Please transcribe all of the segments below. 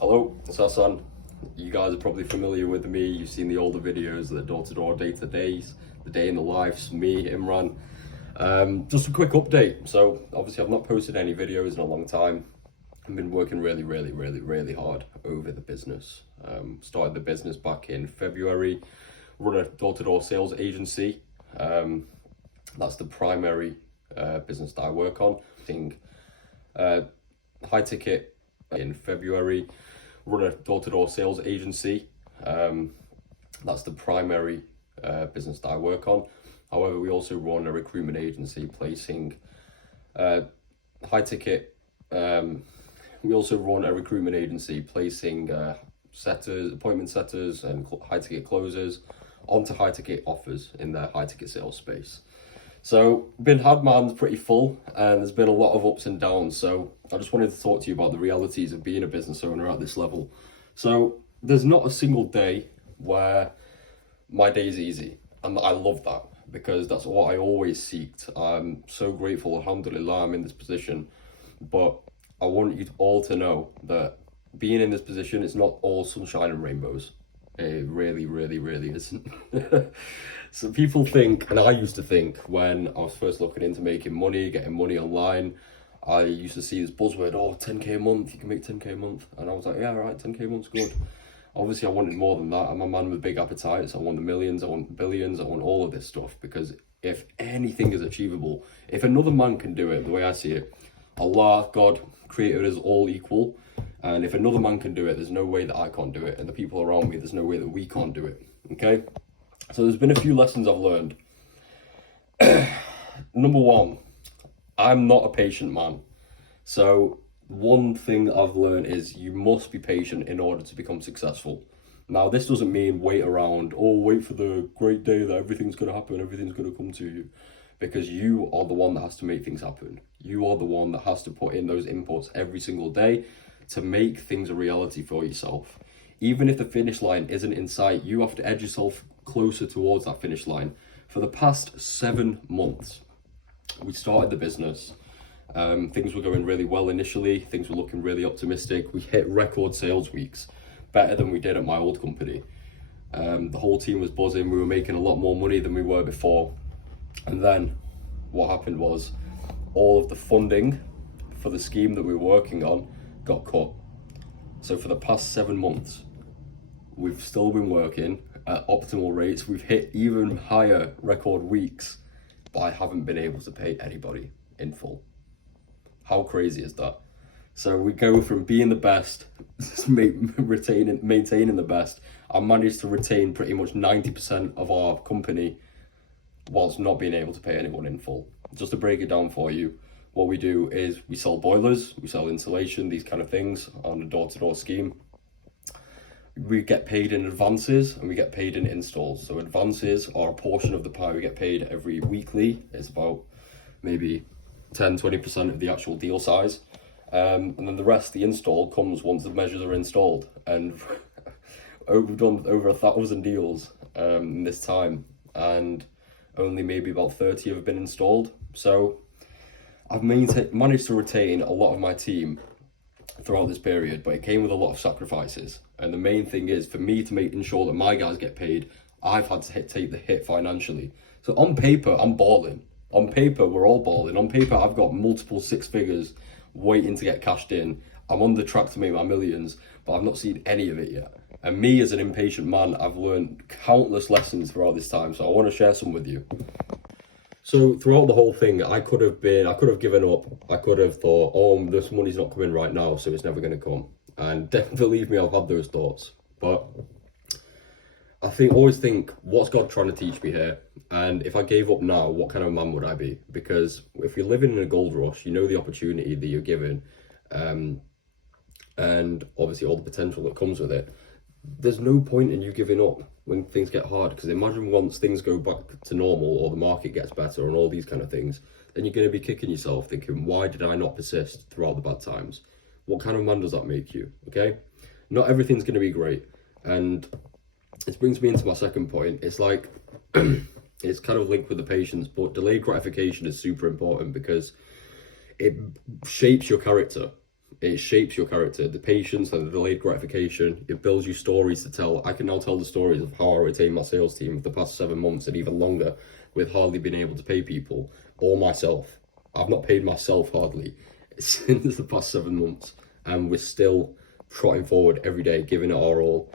Hello, it's Hassan. You guys are probably familiar with me. You've seen the older videos, the door-to-door day-to-days, the day in the lives, me, Imran. Just a quick update. So obviously I've not posted any videos in a long time. I've been working really hard over the business. Started the business back in February, run a door-to-door sales agency. That's the primary business that I work on. I think high ticket in February, run a door-to-door sales agency. That's the primary business that I work on. However, we also run a recruitment agency placing high ticket. We also run a recruitment agency placing appointment setters and high ticket closers onto high ticket offers in their high ticket sales space. So had my hands pretty full, and there's been a lot of ups and downs. So I just wanted to talk to you about the realities of being a business owner at this level. So there's not a single day where my day's easy, and I love that because that's what I always seeked. I'm so grateful, alhamdulillah, I'm in this position. But I want you all to know that being in this position is not all sunshine and rainbows. It really isn't. So people think, and I used to think when I was first looking into making money, getting money online, I used to see this buzzword, 10k a month, you can make 10k a month. And I was like, yeah, right, 10k a month's good. Obviously I wanted more than that. I'm a man with big appetites. I want the millions, I want the billions, I want all of this stuff, because if anything is achievable, if another man can do it, the way I see it, Allah, God, created us all equal. And if another man can do it, there's no way that I can't do it. And the people around me, there's no way that we can't do it. Okay? So there's been a few lessons I've learned. Number one, I'm not a patient man. So one thing that I've learned is you must be patient in order to become successful. Now, this doesn't mean wait around, wait for the great day that everything's going to happen, everything's going to come to you. Because you are the one that has to make things happen. You are the one that has to put in those inputs every single day to make things a reality for yourself. Even if the finish line isn't in sight, you have to edge yourself closer towards that finish line. For the past 7 months, we started the business. Things were going really well initially. Things were looking really optimistic. We hit record sales weeks, better than we did at my old company. The whole team was buzzing. We were making a lot more money than we were before. And then what happened was all of the funding for the scheme that we were working on got cut. So for the past 7 months, we've still been working at optimal rates. We've hit even higher record weeks, but I haven't been able to pay anybody in full. How crazy is that? So we go from being the best, maintaining the best. I managed to retain pretty much 90% of our company whilst not being able to pay anyone in full. Just to break it down for you, what we do is we sell boilers, we sell insulation, these kind of things on a door-to-door scheme. We get paid in advances and we get paid in installs. So advances are a portion of the pie. We get paid every weekly. It's about maybe 10-20% of the actual deal size. And then the rest, the install, comes once the measures are installed. And we've done over 1,000 deals in this time, and only maybe about 30 have been installed. So I've managed to retain a lot of my team throughout this period, but it came with a lot of sacrifices. And the main thing is, for me to ensure that my guys get paid, I've had to take the hit financially. So on paper, I'm balling. On paper, we're all balling. On paper, I've got multiple 6 figures waiting to get cashed in. I'm on the track to make my millions, but I've not seen any of it yet. And me, as an impatient man, I've learned countless lessons throughout this time, so I want to share some with you. So throughout the whole thing, I could have given up. I could have thought, this money's not coming right now, so it's never going to come. And believe me, I've had those thoughts. But I always think, what's God trying to teach me here? And if I gave up now, what kind of man would I be? Because if you're living in a gold rush, you know the opportunity that you're given, and obviously all the potential that comes with it. There's no point in you giving up when things get hard, because imagine once things go back to normal or the market gets better and all these kind of things, then you're going to be kicking yourself thinking, why did I not persist throughout the bad times? What kind of man does that make you? Okay, not everything's going to be great. And it brings me into my second point. It's like it's kind of linked with the patience, but delayed gratification is super important because it shapes your character. it shapes your character. The patience and the delayed gratification, it builds you stories to tell. I can now tell the stories of how I retained my sales team for the past 7 months and even longer, with hardly being able to pay people or myself. I've not paid myself hardly since the past 7 months, and we're still trotting forward every day, giving it our all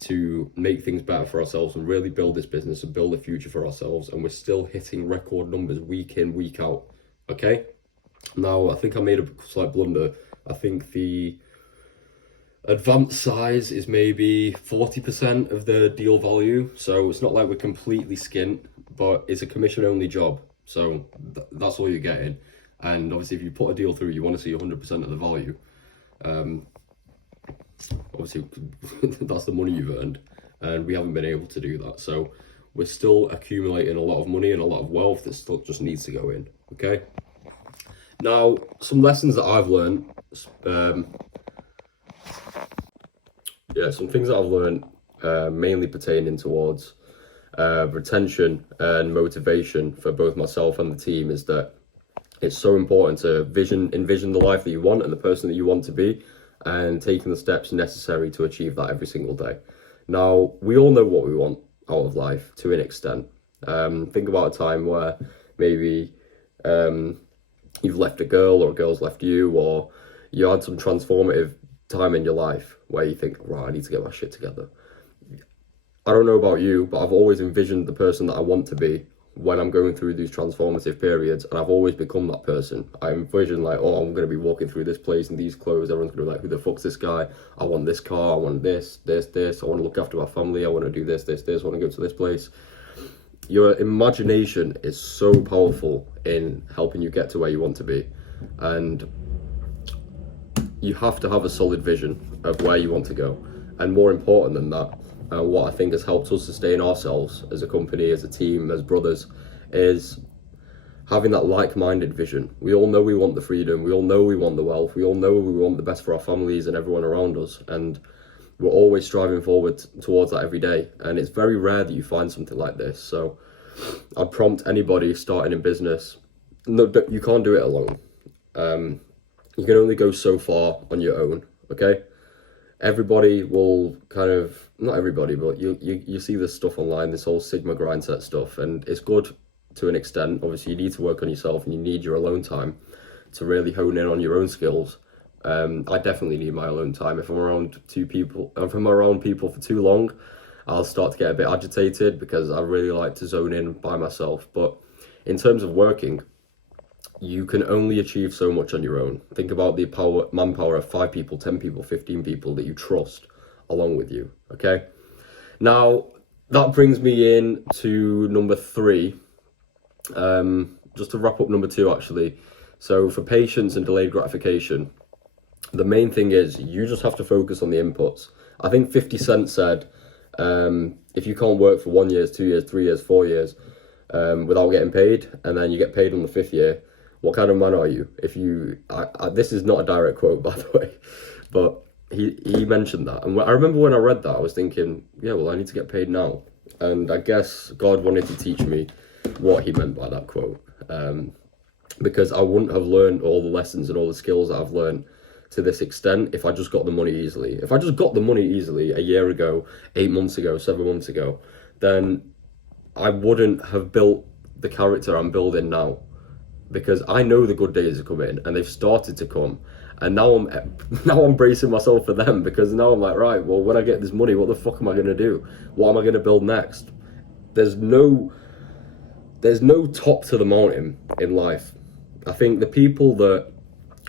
to make things better for ourselves and really build this business and build a future for ourselves. And we're still hitting record numbers week in, week out. Okay? Now, I think I made a slight blunder. I think the advanced size is maybe 40% of the deal value. So it's not like we're completely skint, but it's a commission only job. So that's all you're getting. And obviously, if you put a deal through, you want to see 100% of the value. Obviously, that's the money you've earned, and we haven't been able to do that. So we're still accumulating a lot of money and a lot of wealth that still just needs to go in. Okay. Now, some lessons that I've learned. Some things that I've learned, mainly pertaining towards retention and motivation for both myself and the team, is that it's so important to envision the life that you want and the person that you want to be, and taking the steps necessary to achieve that every single day. Now, we all know what we want out of life to an extent. Think about a time where maybe you've left a girl or a girl's left you, or you had some transformative time in your life where you think, right, I need to get my shit together. I don't know about you, but I've always envisioned the person that I want to be when I'm going through these transformative periods, and I've always become that person. I envision like, oh, I'm going to be walking through this place in these clothes. Everyone's going to be like, who the fuck's this guy? I want this car. I want this. I want to look after my family. I want to do this. I want to go to this place. Your imagination is so powerful in helping you get to where you want to be. And you have to have a solid vision of where you want to go. And more important than that, what I think has helped us sustain ourselves as a company, as a team, as brothers, is having that like-minded vision. We all know we want the freedom. We all know we want the wealth. We all know we want the best for our families and everyone around us. And we're always striving forward towards that every day. And it's very rare that you find something like this. So I'd prompt anybody starting in business, no, you can't do it alone. You can only go so far on your own, okay? Everybody will kind of, not everybody, but you see this stuff online, this whole Sigma grind set stuff, and it's good to an extent. Obviously, you need to work on yourself and you need your alone time to really hone in on your own skills. I definitely need my alone time. If I'm around people for too long, I'll start to get a bit agitated because I really like to zone in by myself. But in terms of working, you can only achieve so much on your own. Think about the manpower of 5 people, 10 people, 15 people that you trust along with you, okay? Now, that brings me in to number 3. Just to wrap up number 2, actually. So for patience and delayed gratification, the main thing is you just have to focus on the inputs. I think 50 Cent said, if you can't work for 1 year, 2 years, 3 years, 4 years, without getting paid, and then you get paid on the 5th year, what kind of man are you? If you, this is not a direct quote, by the way, but he mentioned that. And I remember when I read that, I was thinking, yeah, well, I need to get paid now. And I guess God wanted to teach me what he meant by that quote. Because I wouldn't have learned all the lessons and all the skills that I've learned to this extent if I just got the money easily. If I just got the money easily a year ago, 8 months ago, 7 months ago, then I wouldn't have built the character I'm building now. Because I know the good days are coming and they've started to come, and now I'm bracing myself for them, because now I'm like, right, well, when I get this money, what the fuck am I going to do? What am I going to build next? There's no top to the mountain in life. I think the people that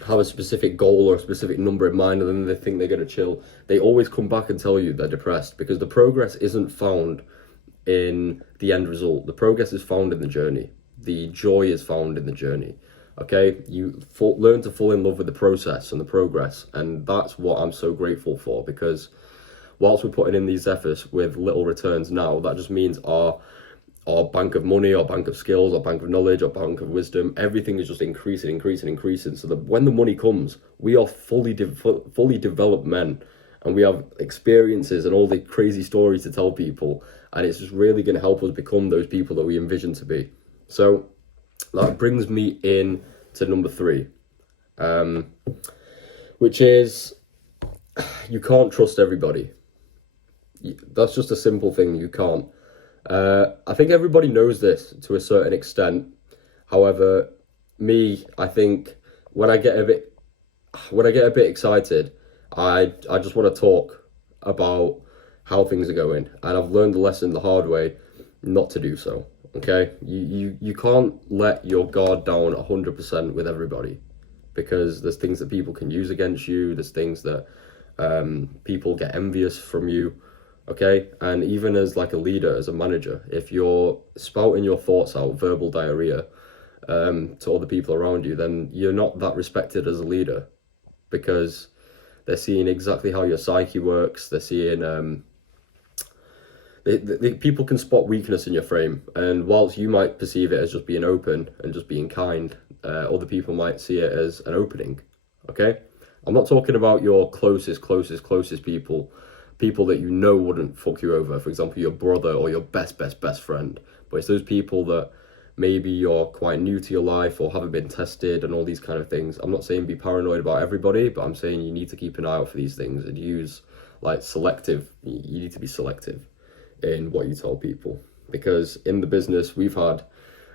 have a specific goal or a specific number in mind and then they think they're going to chill, they always come back and tell you they're depressed, because the progress isn't found in the end result. The progress is found in the journey. The joy is found in the journey, okay? You learn to fall in love with the process and the progress, and that's what I'm so grateful for, because whilst we're putting in these efforts with little returns now, that just means our bank of money, our bank of skills, our bank of knowledge, our bank of wisdom, everything is just increasing, so that when the money comes, we are fully developed men, and we have experiences and all the crazy stories to tell people, and it's just really going to help us become those people that we envision to be. So that brings me in to number 3, which is you can't trust everybody. That's just a simple thing. You can't. I think everybody knows this to a certain extent. However, I think when I get a bit excited, I just want to talk about how things are going, and I've learned the lesson the hard way not to do so. Okay, you can't let your guard down 100% with everybody, because there's things that people can use against you. There's things that people get envious from you. Okay, and even as like a leader, as a manager, if you're spouting your thoughts out, verbal diarrhea, to other people around you, then you're not that respected as a leader, because they're seeing exactly how your psyche works. They're seeing people can spot weakness in your frame, and whilst you might perceive it as just being open and just being kind, other people might see it as an opening. Okay, I'm not talking about your closest people that you know wouldn't fuck you over, for example your brother or your best friend, but it's those people that maybe you're quite new to your life or haven't been tested and all these kind of things. I'm not saying be paranoid about everybody, but I'm saying you need to keep an eye out for these things and use you need to be selective in what you tell people, because in the business we've had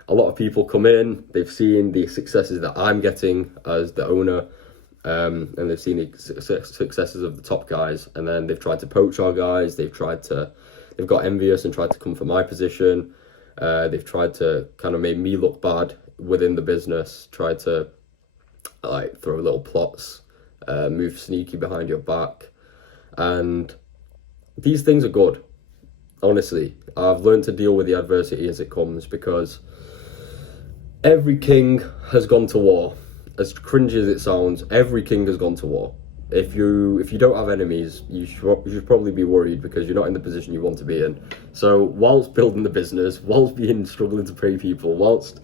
a lot of people come in, they've seen the successes that I'm getting as the owner, and they've seen the successes of the top guys, and then they've tried to poach our guys. They've got envious and tried to come for my position. They've tried to kind of make me look bad within the business, tried to like throw little plots, move sneaky behind your back, and these things are good. Honestly, I've learned to deal with the adversity as it comes, because every king has gone to war. As cringy as it sounds, every king has gone to war. If you don't have enemies, you should probably be worried, because you're not in the position you want to be in. So whilst building the business, whilst struggling to pay people, whilst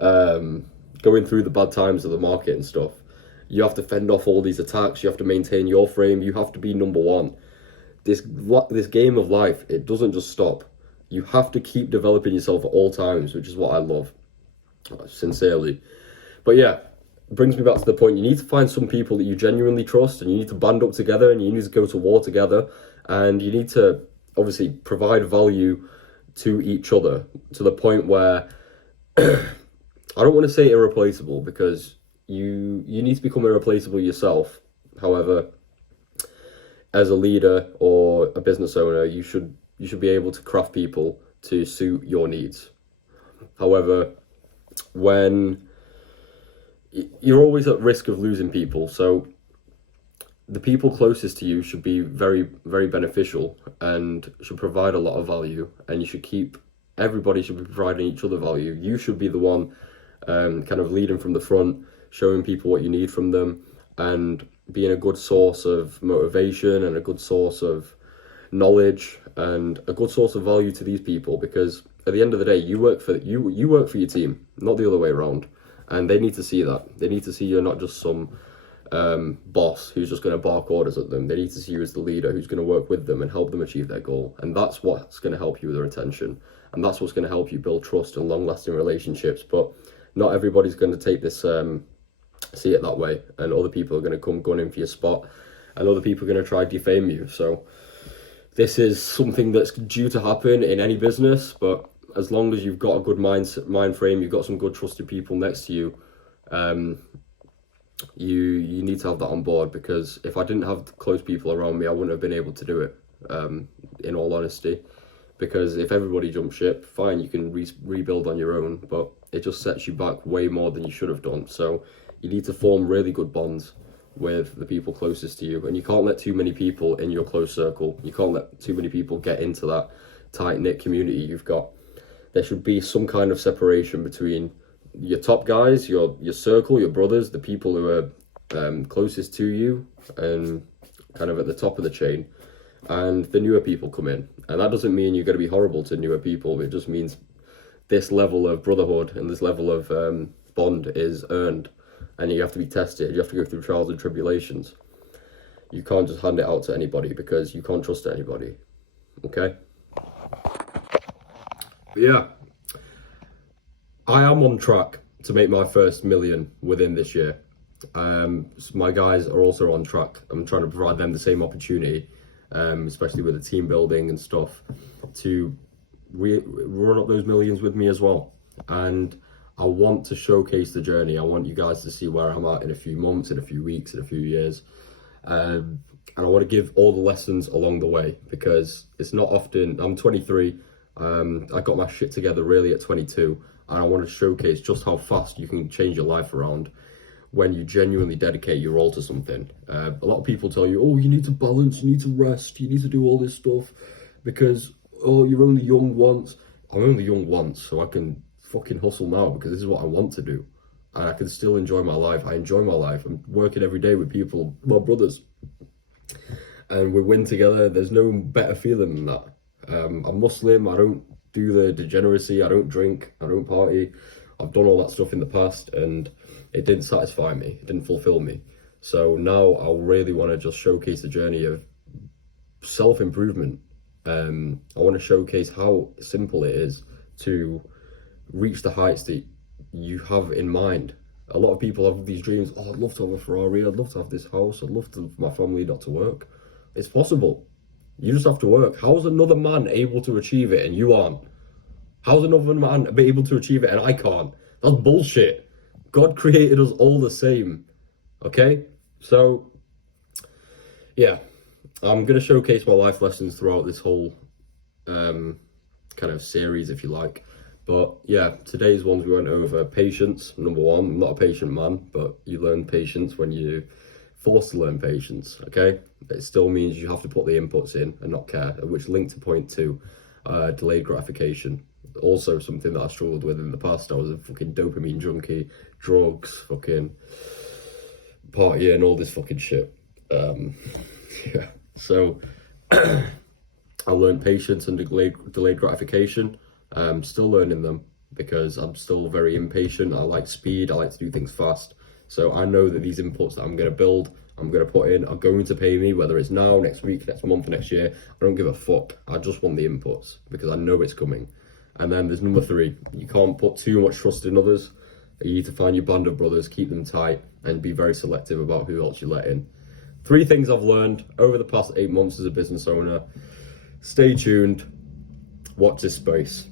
going through the bad times of the market and stuff, you have to fend off all these attacks. You have to maintain your frame. You have to be number one. This game of life, it doesn't just stop. You have to keep developing yourself at all times, which is what I love, sincerely. But yeah, it brings me back to the point. You need to find some people that you genuinely trust, and you need to band up together, and you need to go to war together, and you need to obviously provide value to each other to the point where I don't want to say irreplaceable, because you need to become irreplaceable yourself. However, as a leader or a business owner, you should be able to craft people to suit your needs. However, when you're always at risk of losing people, so the people closest to you should be very, very beneficial and should provide a lot of value, and everybody should be providing each other value. You should be the one kind of leading from the front, showing people what you need from them, and being a good source of motivation and a good source of knowledge and a good source of value to these people, because at the end of the day, you work for your team, not the other way around. And they need to see that. They need to see you're not just some boss who's just going to bark orders at them. They need to see you as the leader who's going to work with them and help them achieve their goal. And that's what's going to help you with their attention. And that's what's going to help you build trust and long-lasting relationships. But not everybody's going to take this, see it that way. And other people are going to come gunning for your spot. And other people are going to try to defame you. So this is something that's due to happen in any business, but as long as you've got a good mind frame, you've got some good trusted people next to you, you need to have that on board, because if I didn't have close people around me, I wouldn't have been able to do it, in all honesty. Because if everybody jumps ship, fine, you can rebuild on your own, but it just sets you back way more than you should have done. So you need to form really good bonds with the people closest to you, and you can't let too many people in your close circle. You can't let too many people get into that tight-knit community you've got. There should be some kind of separation between your top guys, your circle, your brothers, the people who are closest to you and kind of at the top of the chain, and the newer people come in. And that doesn't mean you're going to be horrible to newer people. It just means this level of brotherhood and this level of bond is earned, and you have to be tested. You have to go through trials and tribulations. You can't just hand it out to anybody, because you can't trust anybody. Okay? Yeah, I am on track to make my first million within this year. So my guys are also on track. I'm trying to provide them the same opportunity, especially with the team building and stuff, to run up those millions with me as well. And I want to showcase the journey. I want you guys to see where I'm at in a few months, in a few weeks, in a few years. And I want to give all the lessons along the way, because it's not often. I'm 23. I got my shit together really at 22, and I want to showcase just how fast you can change your life around when you genuinely dedicate your all to something. A lot of people tell you, oh, you need to balance, you need to rest, you need to do all this stuff because, oh, you're only young once. I'm only young once, so I can fucking hustle now because this is what I want to do. And I can still enjoy my life. I enjoy my life. I'm working every day with people, my brothers. And we win together. There's no better feeling than that. I'm Muslim. I don't do the degeneracy. I don't drink. I don't party. I've done all that stuff in the past, and it didn't satisfy me. It didn't fulfill me. So now I really want to just showcase the journey of self-improvement. I want to showcase how simple it is to reach the heights that you have in mind. A lot of people have these dreams. Oh, I'd love to have a Ferrari. I'd love to have this house. I'd love to, for my family not to work. It's possible. You just have to work. How's another man able to achieve it and you aren't? How's another man able to achieve it and I can't? That's bullshit. God created us all the same. Okay? So, yeah. I'm going to showcase my life lessons throughout this whole kind of series, if you like. But yeah, today's ones we went over patience, number one. I'm not a patient man, but you learn patience when you're forced to learn patience, okay? It still means you have to put the inputs in and not care, which linked to point two, delayed gratification. Also something that I struggled with in the past. I was a fucking dopamine junkie, drugs, fucking partying, all this fucking shit. Yeah, so I learned patience and delayed gratification. Still learning them because I'm still very impatient. I like speed. I like to do things fast. So I know that these inputs that I'm going to build, I'm going to put in, are going to pay me, whether it's now, next week, next month, next year. I don't give a fuck. I just want the inputs because I know it's coming. And then there's number three. You can't put too much trust in others. You need to find your band of brothers, keep them tight, and be very selective about who else you let in. 3 things I've learned over the past 8 months as a business owner. Stay tuned. Watch this space.